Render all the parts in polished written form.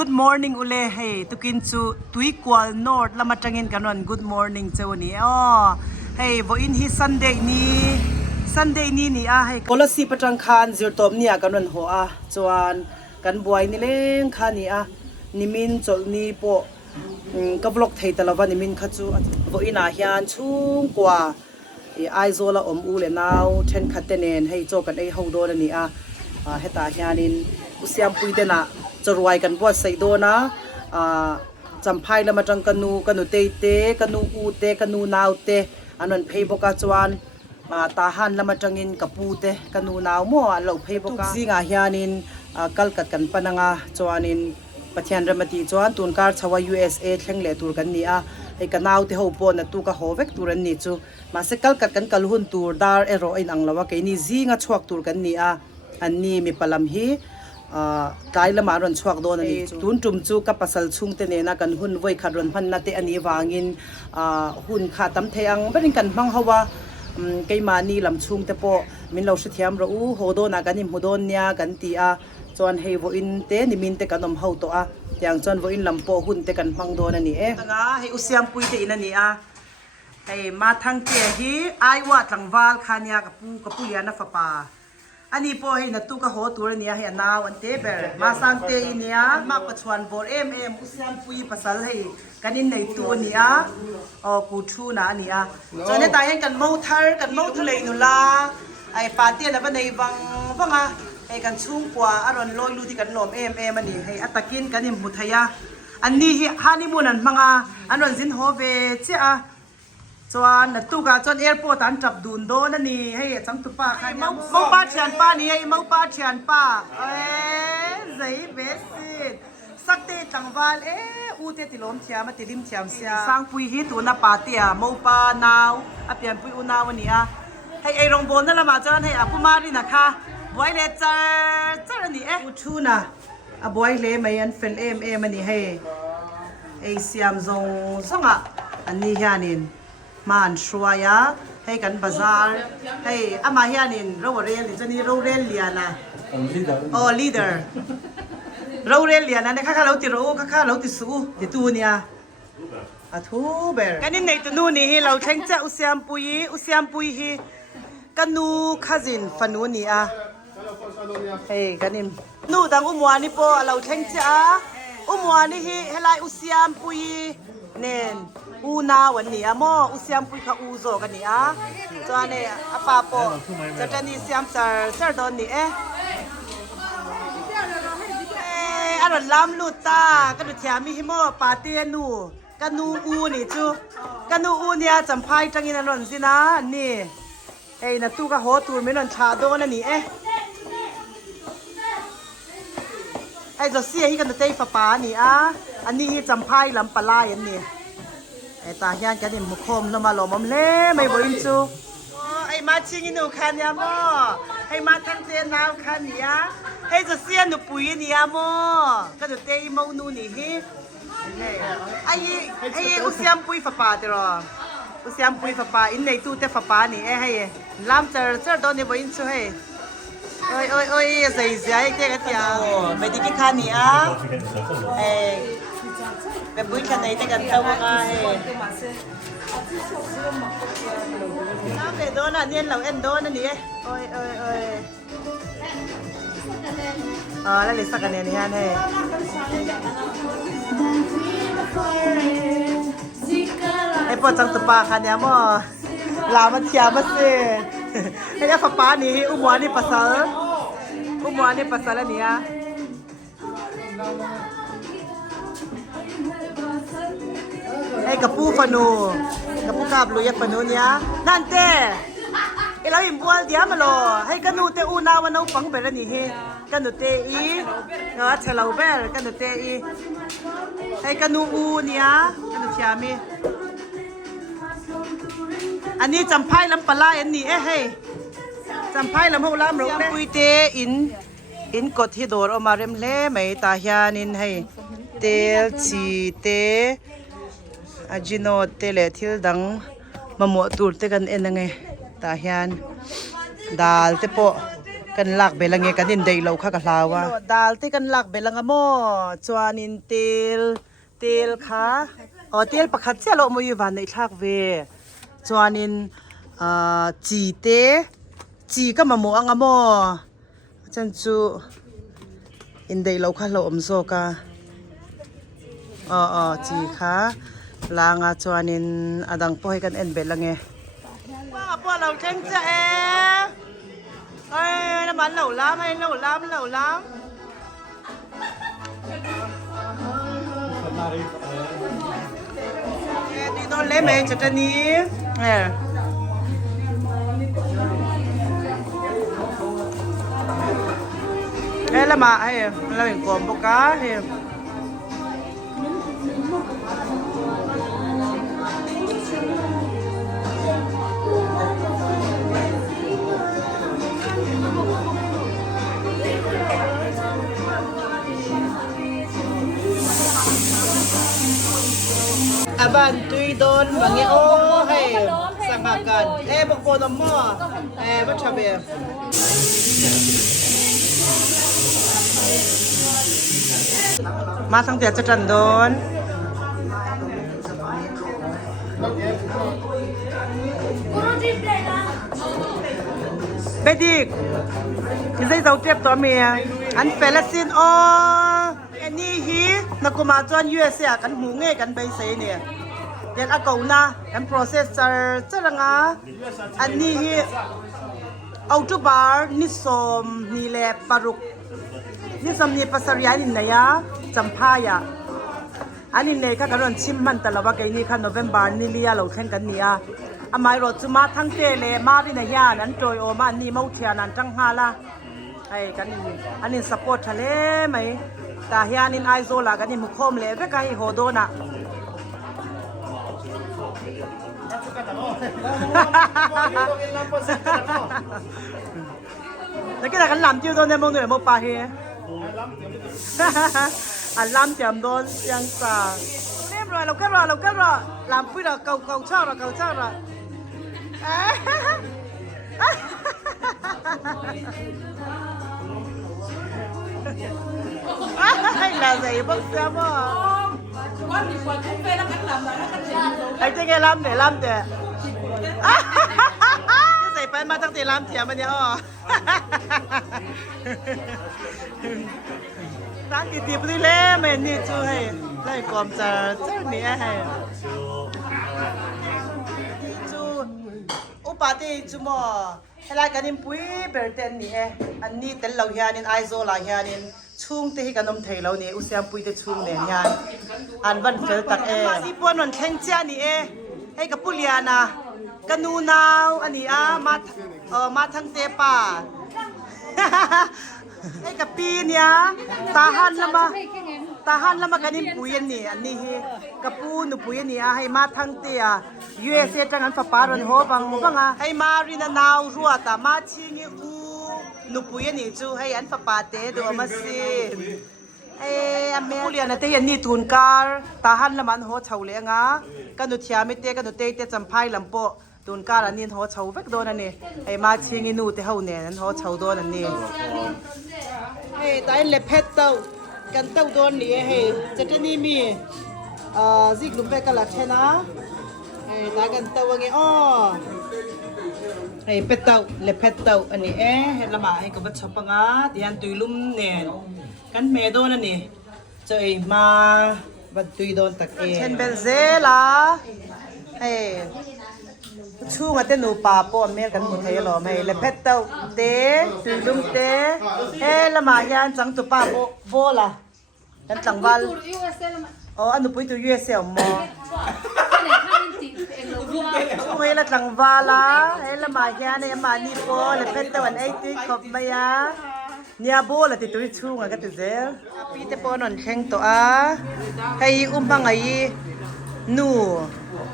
Good morning ule hey tukin chu tuikwal north lama tangin kanon good morning chawni hey vo in hi Sunday ni a hey policy patang khan zir tom ni a kanon ho a chuan kan buai ni leng kha ni a nimin chol ni po ka vlog thei talawa nimin kha chu vo in a hian chung kwa aizola u le naw then khatenen hey cho kan ei ho do ni a heta hianin usiam puidena chorwai kan bo saido na champhai lama tang kanu te kanu u te kanu naw te anon pheiboka chuan ta han lama tangin kapu te kanu naw mo lo pheiboka zinga hianin kalkat kan pananga chuanin pathian ramati chuan tunkar chawa USA thengle tur kan ni a ei kanaw te ho po na tu ka hovek turan ni chu ma se kalkat kan kalhun tur dar ero in anglawa ke ni zinga chuak tur kan ni a anni mi palam hi kai lama ron chuak don ani tun tum chu ka pasal chung te ne na kan hun voi kharon phan na te ani wangin hun kha tam theang barin kan mang hawa keimani lam chung te po min lo thiam ro u hodo na kanim hodon nya kan ti a chon hei vo in te nimin te kanom ho to a yang chon vo in lampo hun te kan mang don ani tanga hei usiam pui te in ani a hei ma thang te hi aiwa tlangwal khania kapu liana fa pa ani po hei na tu ka ho tur nia hei naw an te ber ma sang te inia ma pachuan bor usiam pui pasal hei kanin nei tu nia ku thu na ania chone ta hen kan mo thar lei nu la ai pa te na ba nei wanga hei kan chung kwa aron loi lu ti kan lom ani hei atakin kanim muthaya anni hi honeymoon an manga anon zin ho ve che a chuan na tu ka chuan airport an trap dun do na ni hei chang tu pa khai mau pa thian pa ni hei mau pa thian pa zai besit sakte tangwal u te tilom thiam a tilim thiam sia sang pui hi tu na pa tia mau pa naw a pian pui u naw ni a hei ei rong bon na lama chuan hei apumari na kha boy le char ni u thu na a boy le mai an fel ani hei ei siam zong songa ani hianin man shruaya hey kan bazar hey ama hianin rorel ni chani rorel liana leader rorel liana ne kha lo ti ro kha lo ti su ti tu nia a thu ber kanin nei tu nu ni hi lo theng cha usiam pui hi kanu khazin fanu ni a hey kanin nu dang umwani po lo theng cha umwani hi helai usiam pui nen unaวันนี้อะโมอุเซียมปุยค่ะอูโซกันนี่อะจวนเนี่ยอะปาโปจะนี่เซียมซาร์ดอนนี่อะรอนลำลูตาก็ดูเทียมีฮิโมปาเตียนูกันนูอูนี่จูกันนูอูเนี่ยจำพายจังอินรอนสินะนี่เอ้ยนะตู้ก็โหตูไม่นอนชาโดนั่นนี่ไอ้เจ้าเสียที่กันเตยฟ้าป่านี่อะอันนี้จำพายลำปลาอย่างนี้ไอ้ตาเฮียนกันนี่มุขมนมาหล่อมเล่ไม่บ่อินจูไอ้มาชิงนูคันยาโมไอ้มาทั้งเจนาวคันยาไอ้จะเสียนูปุ๋ยนี่ยาโมก็จะเตยมูนูนี่ฮิไอ้อุเซียมปุ๋ยฟ้าป่าเตรออุเซียมปุ๋ยฟ้าป่าอินในตู้เตฟ้าป่านี่ให้ล้ำเจอโดนนี่บ่อินจูให้โอ้ยใส่เสียไอ้เจ๊กันยาไม่ได้กินคันนี่อ่ะแบบบุ้ยกันไหนแต่กันเท่าว่าไงน้ำเลยโดนอ่ะเนี่ยเราเอ็นโดนอันนี้โอ้ยแล้วเลยสักกันเนี่ยนี่ฮะเนี่ยไอ้ปวดจังตุปาคันเนี่ยมั้งลามันเทียมมาสิไอ้เจ้าฟ้านี่อุ้มวานี่ปัสสาวะแล้วเนี่ยไอ้กับปูฟานูกับปูกาบลุยฟานูเนี่ยนั่นเต้ไอ้เราอิ่มบัวเดียมาโลให้กันนูเตอูนาวันเอาฟังเบลนี่เฮกันนูเตอีเชลาเบลกันนูเตอีให้กันนูอูเนี่ยกันนูเชียมีอันนี้จำไพ่ลำปลาอันนี้เฮ้จำไพ่ลำหูลำรุกปุยเตอินกดที่โดดออกมาเร็มเล่ไม่ตาเฮียนินให้เตลชีเตอาจิโนเตเลทิลดังมาหมวดตูดเตกันเอ็นยังไงตาเฮียนดาลเตโป กันหลักเบลังเงกันนินเดยเราค่ะกะลาวะดาลที่กันหลักเบลังอะโมจวนินเตลค่ะอ๋อเตลประคัดเสียเราไม่อยู่วันในทักเวจวนินจีก็มาโมอังอะโมจันจูอินเดยเราค่ะเราอมโซกะจีค่ะลางาจวนินอดังปอยกันเอ็นเบลังเงว่าพวกเราเช่นจะเอ้ยน้ำมันเหลาล้ำเหลาล้ำดีโดนเล่ไหมจุดนี้ละมาเราเห็นกลมปกาaban tui don mangi o hey sangakan bok po dam mo ba chabe ma sang tia chan don bedik izai zau tep to me an pelasin oนี่ฮีนักมาจวน US กันหูเง่กันไปเสียเนี่ยเดี๋ยวเอานะกัน processor จะละงาอันนี้ฮีเอาจุบาร์นิสมนี่แหละปารุกนิสมนี่ภาษาเรียนนี่นะจำพายะอันนี้เนี่ยค่ะกันชิมมันแต่ละว่าไงนี่ค่ะ November นี่เลียเราเช่นกันเนี่ยอามายรถจุมาทั้งเตเลมาวินาญานั้นโจยโอมานี่มาเทียนันจังฮาละไอ้กันอันนี้ support ทะเลไหมแต่เฮียนินไอโซล่ะกันนี่มุขโคมเลยไปกันอีโหโดนะแล้วก็แต่กันลำจิ้วโดนในมงเหนือมงปลาเฮียอันลำเจียมโดนยังสาเรียบร้อยเราก็รอลำปุ๊บเราเก่าชอบเราให้เราใส่พวกเสื้อบ่ไอ้เจ๊แกล้ำเดี๋ยวใส่ไปมาตั้งแต่ล้ำเถียมันเนี่ยอ๋อร้านตีๆไปเลยแม่นี่ช่วยไล่กลมจะเจ้าเนี้ยให้จูอุปาติจูหมอให้รายการนี้ปุ้ยเบอร์เตนนี่อันนี้เต็นเราเฮียนินไอโซลาเฮียนินชุ่งที่กันนมเทเราเนี่ยอุเซียมปุ้ยจะชุ่งเนี่ยงานอันวันเฟลตักที่ปวนวันแข่งเจ้านี่ให้กับปุเลียนะกันนูนาวอันนี้มาทั้งเตป่าให้กับปีเนี่ยตาหันละมากันนี่ปุ้ยนี่อันนี้กับปูนุปุ้ยนี่ให้มาทั้งเตีย USA จังอันฟ้าปารันโหบังให้มารินานาวรัวแต่มาชิงนุปุยนี่จูให้อันฟ้าปาเตดูมาสิอเมริกาเตยันนี่ทุนการตาหันละมันโหเฉาเลยงะกันนุเทียไม่เตกันนุเตจำพายลำโปทุนการอันนี้โหเฉาเวกโดนอันนี้ให้มาชิงนูเตเฮาเนี่ยนั้นโหเฉาโดนอันนี้แต่เล็บเพชรเต้ากันเต้าโดนนี่จะที่นี่มีซิกลุมเปกันละใช่นะตากันเต้าว่าไงอ้อเป็ดเต้าเล็บเพชรเต้าอันนี้ให้ละมาให้กับบัดชอบปังอ่ะที่อันตุยลุ่มเนี่ยกันเมโดนั่นนี่จะมาบัดตุยโดนตักเช่นเป็นเซล่ะชูมาเต้นหนูป่าป้อมเมกันหมดเลยหรอไม่เล็บเพชรเต้าเต้ตุยลุ่มเต้ละมายันจังตุป่าโบล่ะกันจังบัลอ๋ออันนู้นไปตัว USA หมอช่วยละจังวาละละมาแค่เนี่ยมานี่โป้ละเป็นตะวันไอ้ที่ขบมายาเนี่ยโบละติดตัวชูงกันตัวเจ้าปีเตปอนนแข่งตัวให้บังไอ้นู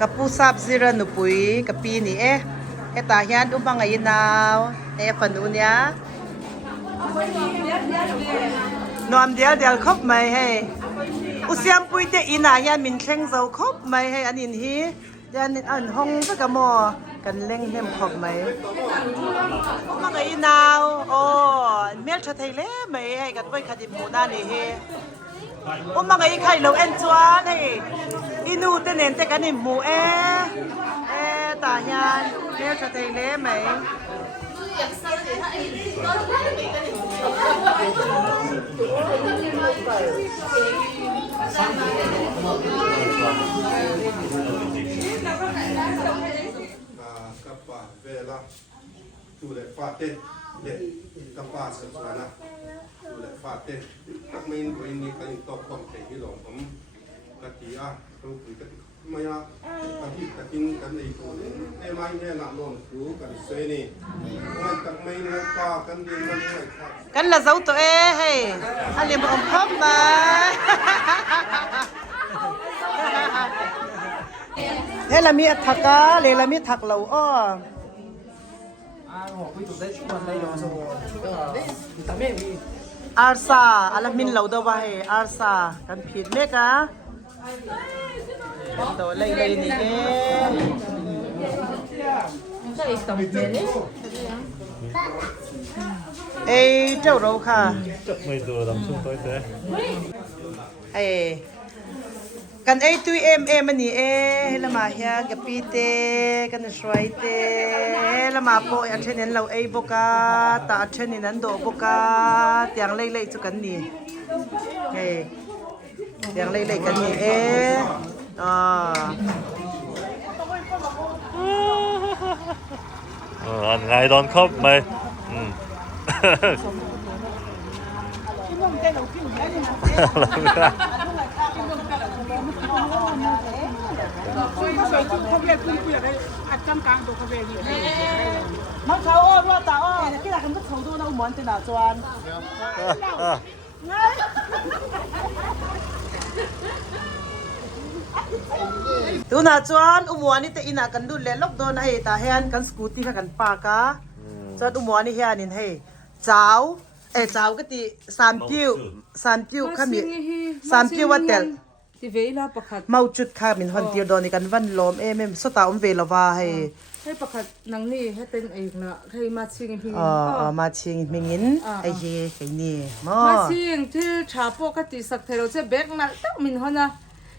กับผู้ซับซิระนุปุยกับปีนี่ตาเฮียนบังไอ้นาวฝันอุนยานอนเดียวครบไหมให้อุเซียมปุยเตอินายันมินแข่งเจ้าครบไหมให้อันนี้ยันอันห้องสักกะมอ กันเล่งเล่มขอบไหมมาไงนาวโอ้เมียชะไทยเล่ไหมให้กันไว้คดีหมูนานี่เฮโอ้มาไงใครเราเอ็นจวนให้อินูเตเนนแต่กันนี่หมูตาญาณเมียชะไทยเล่ไหมkappa vela tule fate le kappa sana tule fate tak main ko ini kan top kom te hilom om katia ko ka maya katin kan nei ko e mai ne na lon ku kan se ni mai tak main na pa kan din na maiกันละเจ้าตัวให้อันนี้มันพบมาเฮ้ยละมีถักกะเลยละมีถักเหล่าอ้ออาร์ซาอะไรมินเหล่าเดวะเฮอาร์ซากันผิดเมกะตัวเลยนี่เอ้เจ้าเราค่ะ ไม่ดูลำซุ่มตัวเต้ เอ้กันตุยมันนี่ละมาเฮียกับปีเตกันสวยเตละมาโปอันเช่นนั้นเราบกาตาเช่นนั้นโดบกาเตียงเล่ๆจุกันนี่เตียงเล่ๆกันนี่อันไงโดนครบไหมมันเขาอ้อรอตาอ้อที่หลังมันก็เขาดูนะอุมอนจะหนาจวนดูหนาจวนอุมอนนี่แต่อินากันดูแลล็อกโดนให้ตาเฮียนกันสกูตี้กันปากะจวนอุมอนนี่เฮียนินให้เจ้าเจ้าก็ตี3 ปิ้วข้ามี3 ปิ้วว่าแต่ที่เวลาประคัดเมาจุดข้ามินฮันเตียวดอนี่กันวันลมมสตาเวลาวาให้ประคัดนังนี่ให้เป็นเองนะให้มาชิงพิงมาชิงมิงินไอเย่ไอนี่มาชิงที่ชาปกติสักเทโลเจเบกนะตั้งมินฮอนนะ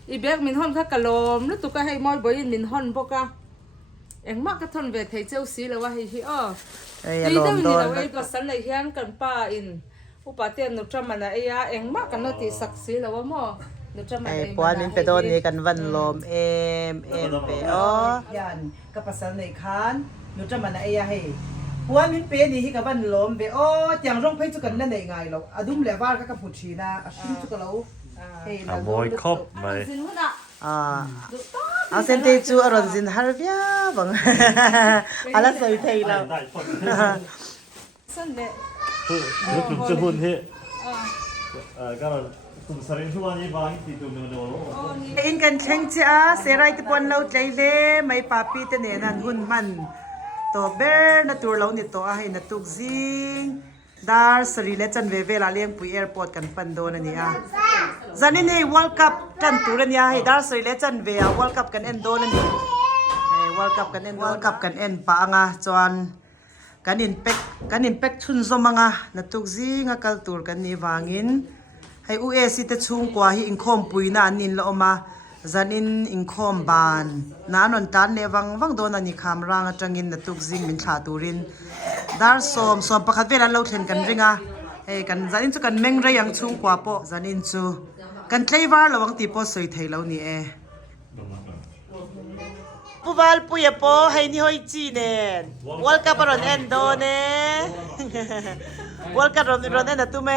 อีเบกมินฮอนข้ากะลมแล้วตุกให้มอยบอยมินฮอนปกะเอ็งมากกะทนเวทให้เจ้าสีเลยว่าให้ที่ดีแต่วันนี้เราก็สันเลยเฮียนกันป้าอินอุปเตียนนุชมันเอ็งมากกันนติสักสีแล้วว่าหม้อปวนนินไปโดนนี่กันวันลมเปยันกับภาษาในคานนุจมันให้ปวนนินเปนี่กับวันลมเอย่างร้องเพลงจุกันนั่นได้ไงเราอดุมเลวากับผู้ชีนะชิมจุกันเราขโมยครบไหมเอาเซนเตจูอรอนซินฮาร์วิอาบังอะไรสวยเท่เราสันเดคือจุดจะหุ่นที่ก็ตุ่มสลิงทุกวันนี้บางที่ตุ่มโดนอินกันเชงจ้าเสไรตะปนเราใจเล่ไม่ปาปีเตเนนันหุ่นมันตัวเบอร์นัตัวเราเนี่ยตัวให้นัตุกซิงดาร์สรีเลจันเวลาเลี้ยงปุยแอร์พอร์ตกันปันโดนนี่จันนี่ในวอลคัพกันตัวนี่ให้ดาร์สรีเลจันเวลวอลคัพกันเอ็นโดนนี่วอลคัพกันเอ็นปะงาจวนกันอินเป็กชุนซมังนัตุกซิงกัลตูร์กันนี่วางินให้อุสิตชุงกว่าhiอิงคอมปุยนานินละอมาจันอินอิงคอมบานนานนตันเนวังโดนนี่คำรางจังอินนตุกซิงมินชาตูรินดาร์สอมประคัดเวลาเราเห็นกันริงกันจันอินจูกันเมงเรียงชุงกว่าปอจันอินจูกันเทวาระวังตีปอสวยไทยเรานี่ปูบาลปุยปอให้นี่หอยจีเนนวอลกับรอนเอนโดเนวอลกับรอนเอนนะตุ้ม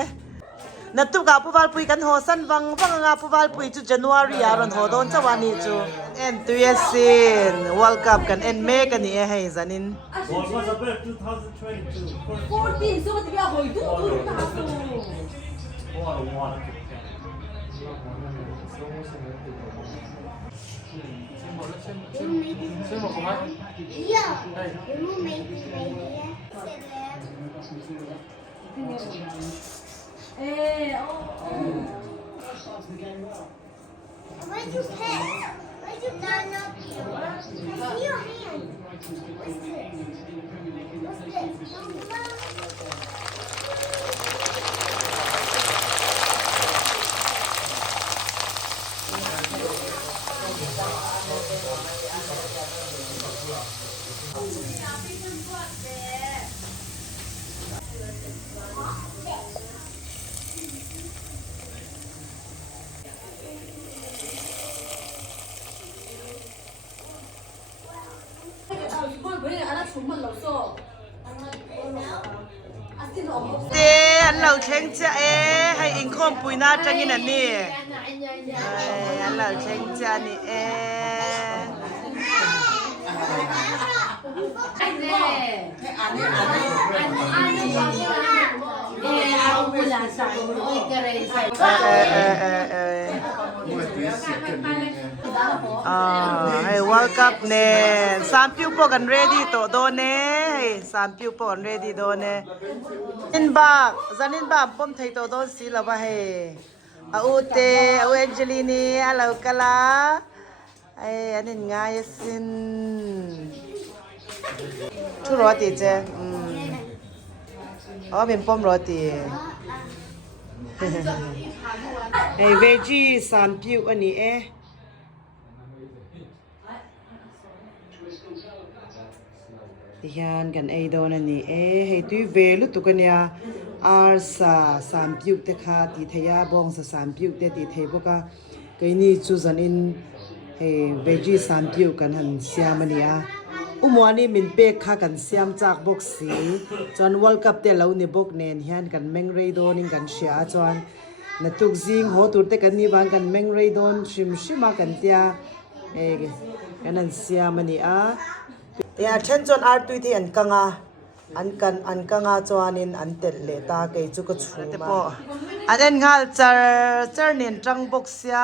นัตุกาปูวาลปุยกันโหสันวังงาปูวาลปุยจุ January อารันโหโดนจะวันนี้จูเอ็นตุยสินวอลคัพกันเอ็นเมกันนี่ให้จันิน14 so what we are going to Where's your pet? you stand up here? I see your hand. What's this? What's this?เตอันเหล่าเชงจะให้อิงคอมปุยหน้าจังยินอันนี้อันเหล่าเชงจะนี่ให้วอลกับเน่สามพิวโปกันเรดี้โตโดเน่สามพิวโปกันเรดี้โดเน่อินบากจันอินบากผมไทยโตโดนสีละว่าให้อูเตอูเอนเจลีนีอาลาวกะลาอันนี้ง่ายสินชุดรอตีเจเป็นป้อมรอตีเวจี้สามพิวอันนี้ที่ยันกันโดนอันนี้ให้ตุยเวลุตุกันยาอาร์ซาสามพิวเตค่ะตีทยาบองสามพิวเตตีเทบกะก็นี่จูจันอินให้เวจี้สามพิวกันหันเสียมันเนี่ยมัวนี่มินเปกค่ะกันเสียมจากบกสีจนวอลกับเตลานี่บกเนนยันกันแมงเรย์โดนิงกันเชียจวนนัตุกซิงโหตุเตกันนี่บางกันแมงเรย์โดนชิมากันเตียกันนั่นเสียมันเนี่ยเช่นจนอาร์ตุยที่อันกังอาจวนอินอันเตลเลตาเกยจุกชูมาอันเอ็นงาเจอเนินจังบกเสีย